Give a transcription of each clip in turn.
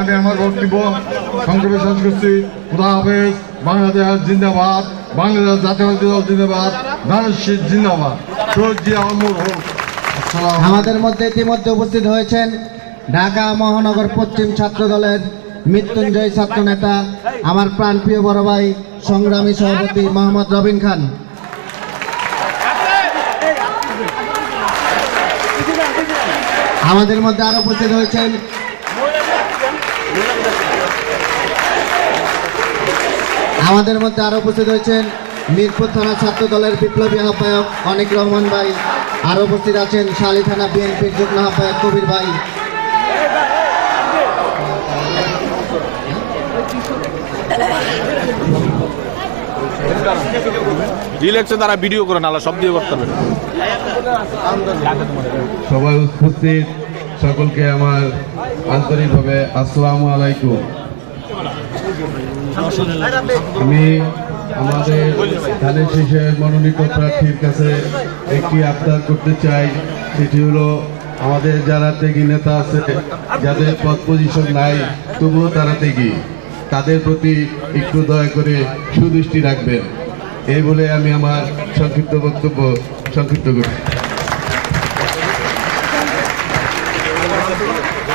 আমি আমার বক্তব্য সংক্ষেপে শেষ করছি। খুদা হাফেজ। বাংলাদেশ জিন্দাবাদ, বাংলাদেশ জাতীয়তাবাদী দল জিন্দাবাদ, ধানের জিন্দাবাদ। শহীদ জিয়া অমর হোক। আমাদের মধ্যে ইতিমধ্যে উপস্থিত হয়েছেন ঢাকা মহানগর পশ্চিম ছাত্র দলের মৃত্যুঞ্জয় ছাত্র নেতা, আমার প্রাণপ্রিয় বড় ভাই সংগ্রামী সভাপতি মোহাম্মদ রবিন খান। আমাদের মধ্যে আরো উপস্থিত হয়েছেন মিরপুর থানা ছাত্র দলের বিপ্লবী আহ্বায়ক অনিক রহমান ভাই। আরো উপস্থিত আছেন শালী থানা বিএনপির যুগ্ম আহ্বায়ক কবির ভাই। ইলেকশন তারা ভিডিও করে নালা সব দিয়ে করতে হবে। সবাই উপস্থিত সকলকে আমার আন্তরিকভাবে আসসালামু আলাইকুম। আমি আমাদের ধানের শীষের মনোনীত প্রার্থীর কাছে একটি আবদার করতে চাই। সেটি হলো, আমাদের যারা ত্যাগী নেতা আছে, যাদের পদ পজিশন নাই তবুও তারা ত্যাগী, তাদের প্রতি একটু দয়া করে সুদৃষ্টি রাখবেন। এই বলে আমি আমার সংক্ষিপ্ত বক্তব্য সংক্ষিপ্ত করছি।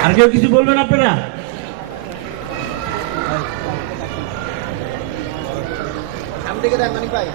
আর কেউ কিছু বলবেন আপনারা? আমি দেখে দেন মানিক ভাই।